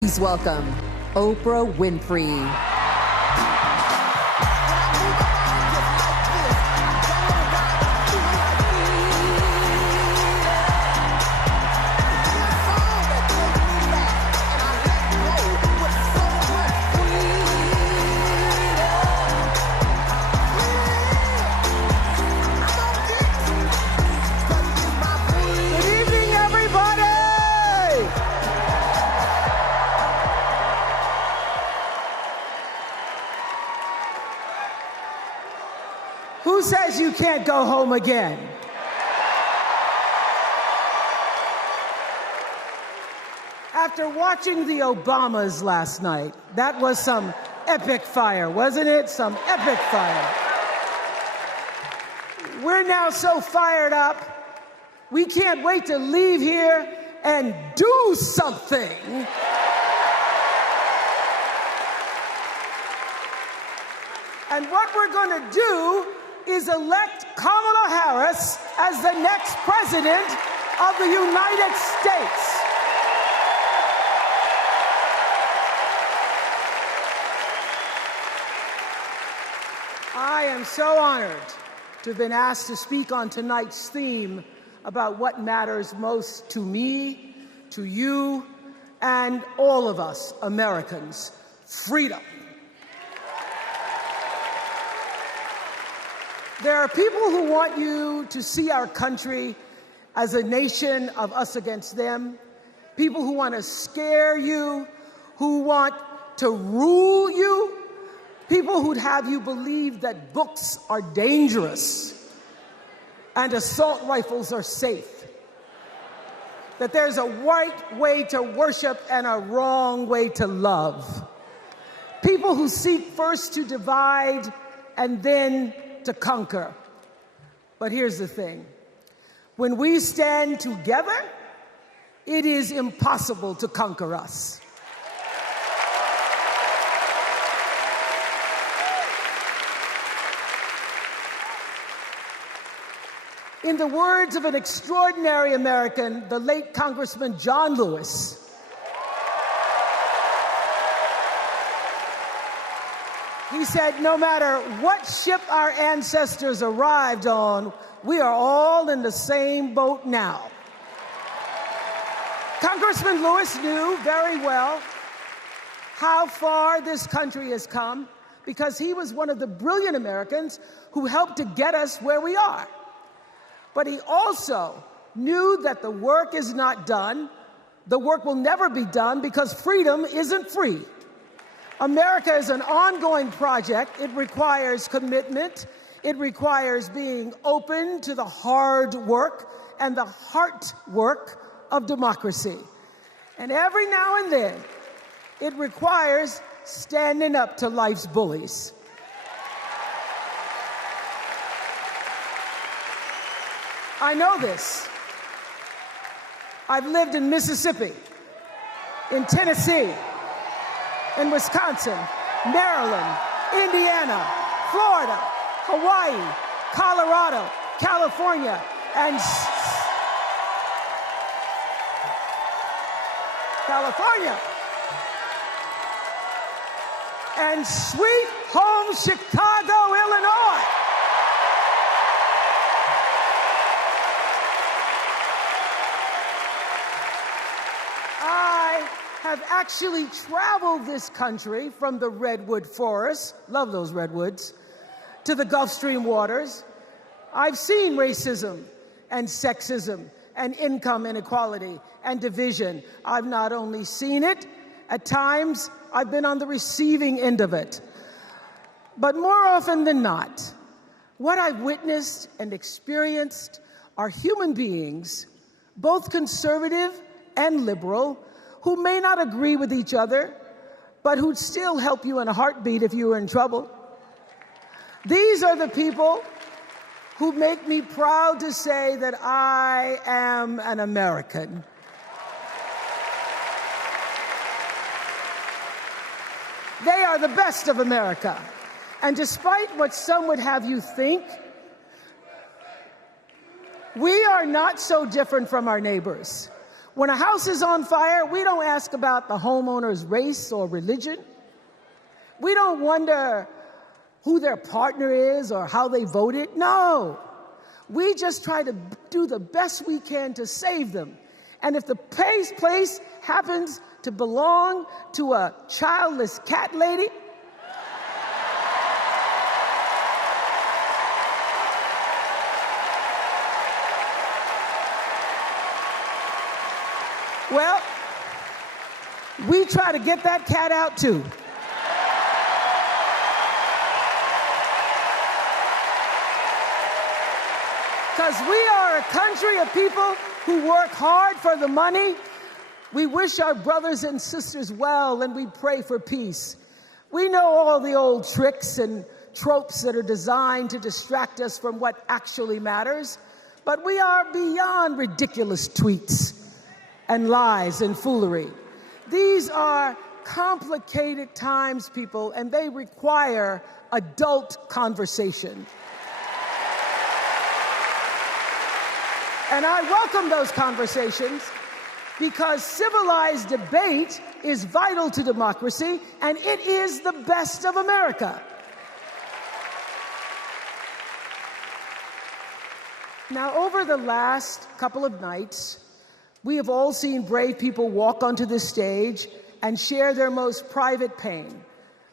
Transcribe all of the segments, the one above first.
Please welcome Oprah Winfrey. Who says you can't go home again? After watching the Obamas last night, that was some epic fire, wasn't it? Some epic fire. We're now so fired up, we can't wait to leave here and do something. And what we're going to do is elect Kamala Harris as the next president of the United States. I am so honored to have been asked to speak on tonight's theme about what matters most to me, to you, and all of us Americans: freedom. There are people who want you to see our country as a nation of us against them, people who want to scare you, who want to rule you, people who'd have you believe that books are dangerous and assault rifles are safe, that there's a right way to worship and a wrong way to love, people who seek first to divide and then to conquer. But here's the thing. When we stand together, it is impossible to conquer us. In the words of an extraordinary American, the late Congressman John Lewis, he said, no matter what ship our ancestors arrived on, we are all in the same boat now. Congressman Lewis knew very well how far this country has come because he was one of the brilliant Americans who helped to get us where we are. But he also knew that the work is not done. The work will never be done because freedom isn't free. America is an ongoing project. It requires commitment. It requires being open to the hard work and the heart work of democracy. And every now and then, it requires standing up to life's bullies. I know this. I've lived in Mississippi, in Tennessee, in Wisconsin, Maryland, Indiana, Florida, Hawaii, Colorado, California, and sweet home Chicago, Illinois. Have actually traveled this country from the redwood forests, love those redwoods, to the Gulf Stream waters. I've seen racism and sexism and income inequality and division. I've not only seen it, at times I've been on the receiving end of it. But more often than not, what I've witnessed and experienced are human beings, both conservative and liberal, who may not agree with each other, but who'd still help you in a heartbeat if you were in trouble. These are the people who make me proud to say that I am an American. They are the best of America. And despite what some would have you think, we are not so different from our neighbors. When a house is on fire, we don't ask about the homeowner's race or religion. We don't wonder who their partner is or how they voted. No. We just try to do the best we can to save them. And if the place happens to belong to a childless cat lady, well, we try to get that cat out too. Because we are a country of people who work hard for the money. We wish our brothers and sisters well, and we pray for peace. We know all the old tricks and tropes that are designed to distract us from what actually matters, but we are beyond ridiculous tweets and lies and foolery. These are complicated times, people, and they require adult conversation. And I welcome those conversations because civilized debate is vital to democracy, and it is the best of America. Now, over the last couple of nights, we have all seen brave people walk onto this stage and share their most private pain.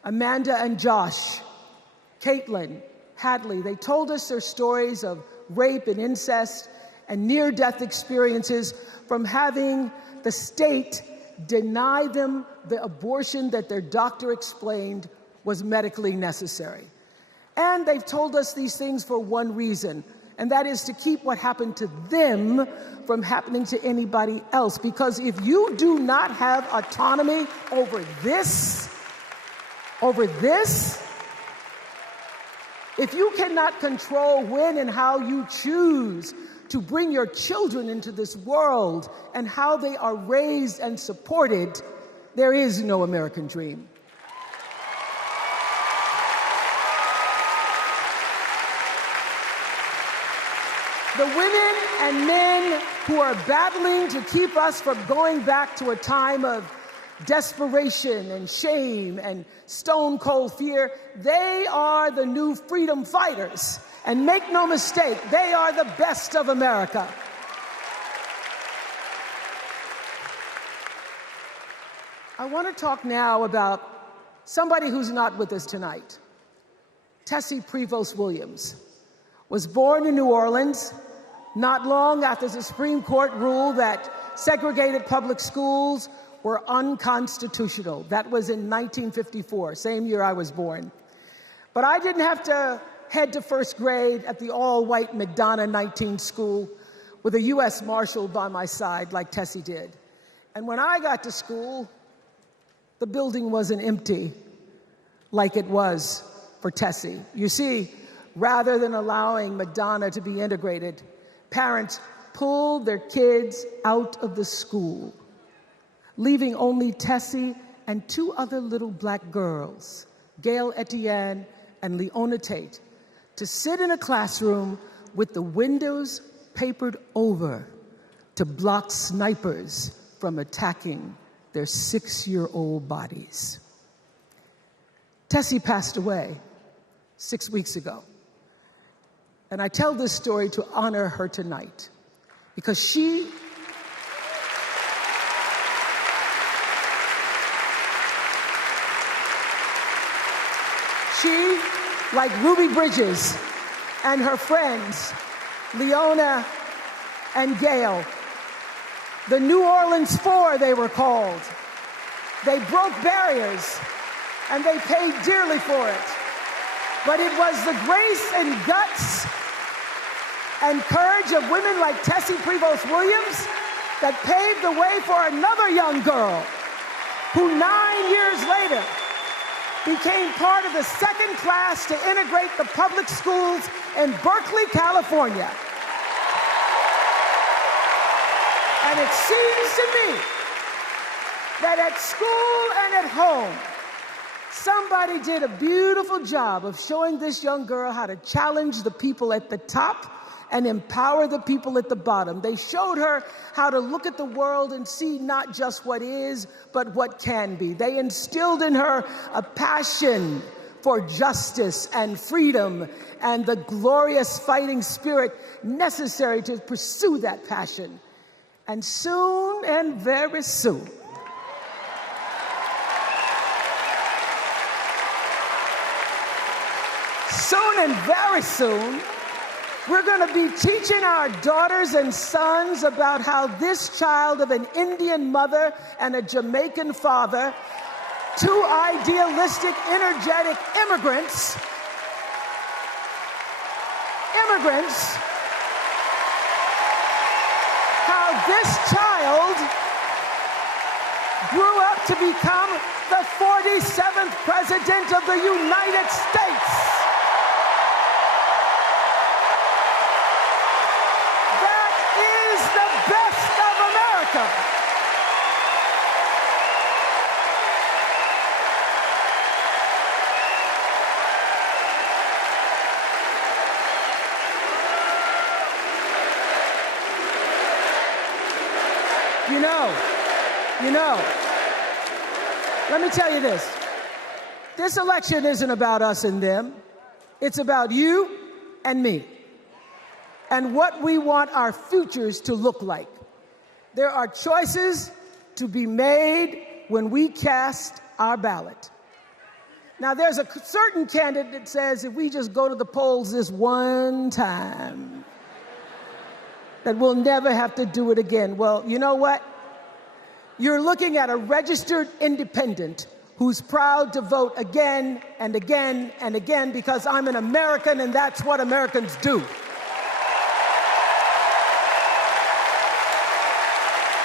Amanda and Josh, Caitlin, Hadley, they told us their stories of rape and incest and near-death experiences from having the state deny them the abortion that their doctor explained was medically necessary. And they've told us these things for one reason, and that is to keep what happened to them from happening to anybody else. Because if you do not have autonomy over this, if you cannot control when and how you choose to bring your children into this world and how they are raised and supported, there is no American dream. The women and men who are battling to keep us from going back to a time of desperation and shame and stone cold fear, they are the new freedom fighters. And make no mistake, they are the best of America. I want to talk now about somebody who's not with us tonight. Tessie Prevost Williams was born in New Orleans not long after the Supreme Court ruled that segregated public schools were unconstitutional. That was in 1954, same year I was born. But I didn't have to head to first grade at the all-white McDonough 19 school with a U.S. Marshal by my side like Tessie did. And when I got to school, the building wasn't empty like it was for Tessie. You see, rather than allowing McDonough to be integrated, parents pulled their kids out of the school, leaving only Tessie and two other little black girls, Gail Etienne and Leona Tate, to sit in a classroom with the windows papered over to block snipers from attacking their 6-year-old bodies. Tessie passed away 6 weeks ago. And I tell this story to honor her tonight because she like Ruby Bridges and her friends, Leona and Gail, the New Orleans Four, they were called. They broke barriers, and they paid dearly for it. But it was the grace and guts and courage of women like Tessie Prevost Williams that paved the way for another young girl who 9 years later became part of the second class to integrate the public schools in Berkeley, California. And it seems to me that at school and at home, somebody did a beautiful job of showing this young girl how to challenge the people at the top and empower the people at the bottom. They showed her how to look at the world and see not just what is, but what can be. They instilled in her a passion for justice and freedom and the glorious fighting spirit necessary to pursue that passion. And soon, and very soon, very soon, we're going to be teaching our daughters and sons about how this child of an Indian mother and a Jamaican father, two idealistic, energetic immigrants, how this child grew up to become the 47th president of the United States. You know, let me tell you this. This election isn't about us and them. It's about you and me and what we want our futures to look like. There are choices to be made when we cast our ballot. Now, there's a certain candidate that says if we just go to the polls this one time, that we'll never have to do it again. Well, you know what? You're looking at a registered independent who's proud to vote again and again and again because I'm an American and that's what Americans do.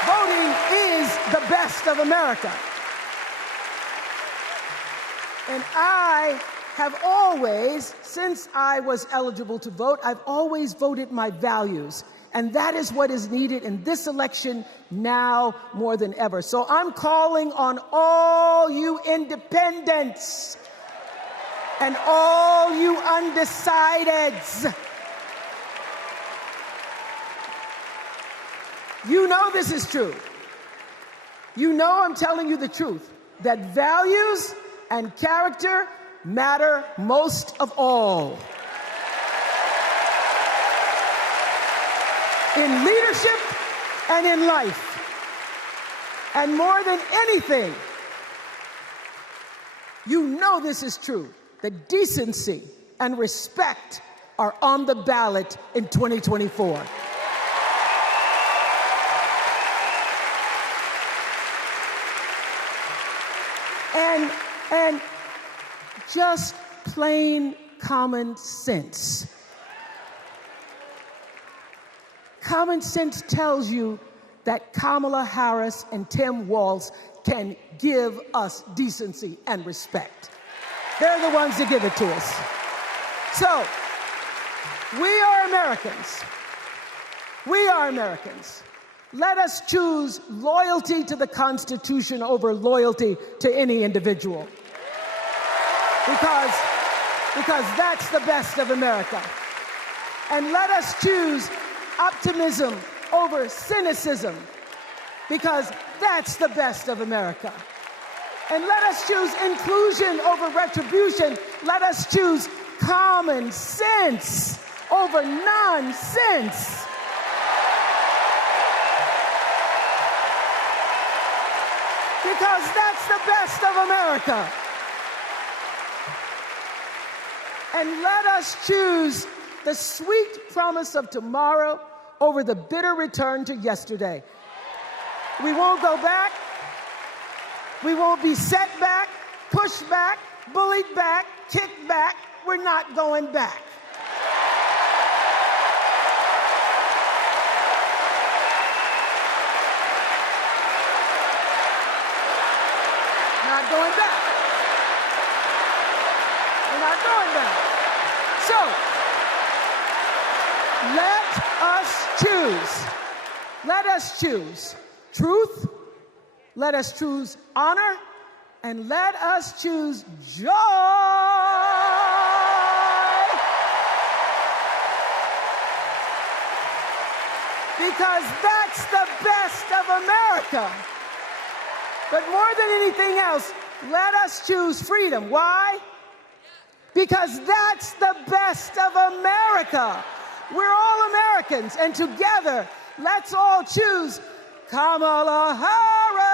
Voting is the best of America. And I have always, since I was eligible to vote, I've always voted my values. And that is what is needed in this election now more than ever. So I'm calling on all you independents and all you undecideds. You know this is true. You know I'm telling you the truth, that values and character matter most of all. In leadership and in life. And more than anything, you know this is true, that decency and respect are on the ballot in 2024. And just plain common sense. Common sense tells you that Kamala Harris and Tim Walz can give us decency and respect. They're the ones that give it to us. So, we are Americans. We are Americans. Let us choose loyalty to the Constitution over loyalty to any individual. Because that's the best of America. And let us choose optimism over cynicism, because that's the best of America. And let us choose inclusion over retribution. Let us choose common sense over nonsense. Because that's the best of America. And let us choose the sweet promise of tomorrow over the bitter return to yesterday. We won't go back. We won't be set back, pushed back, bullied back, kicked back. We're not going back. Not going back. We're not going back. So, let us choose. Let us choose truth. Let us choose honor. And let us choose joy. because that's the best of America. But more than anything else, let us choose freedom. Why? Because that's the best of America. We're all Americans, and together, let's all choose Kamala Harris.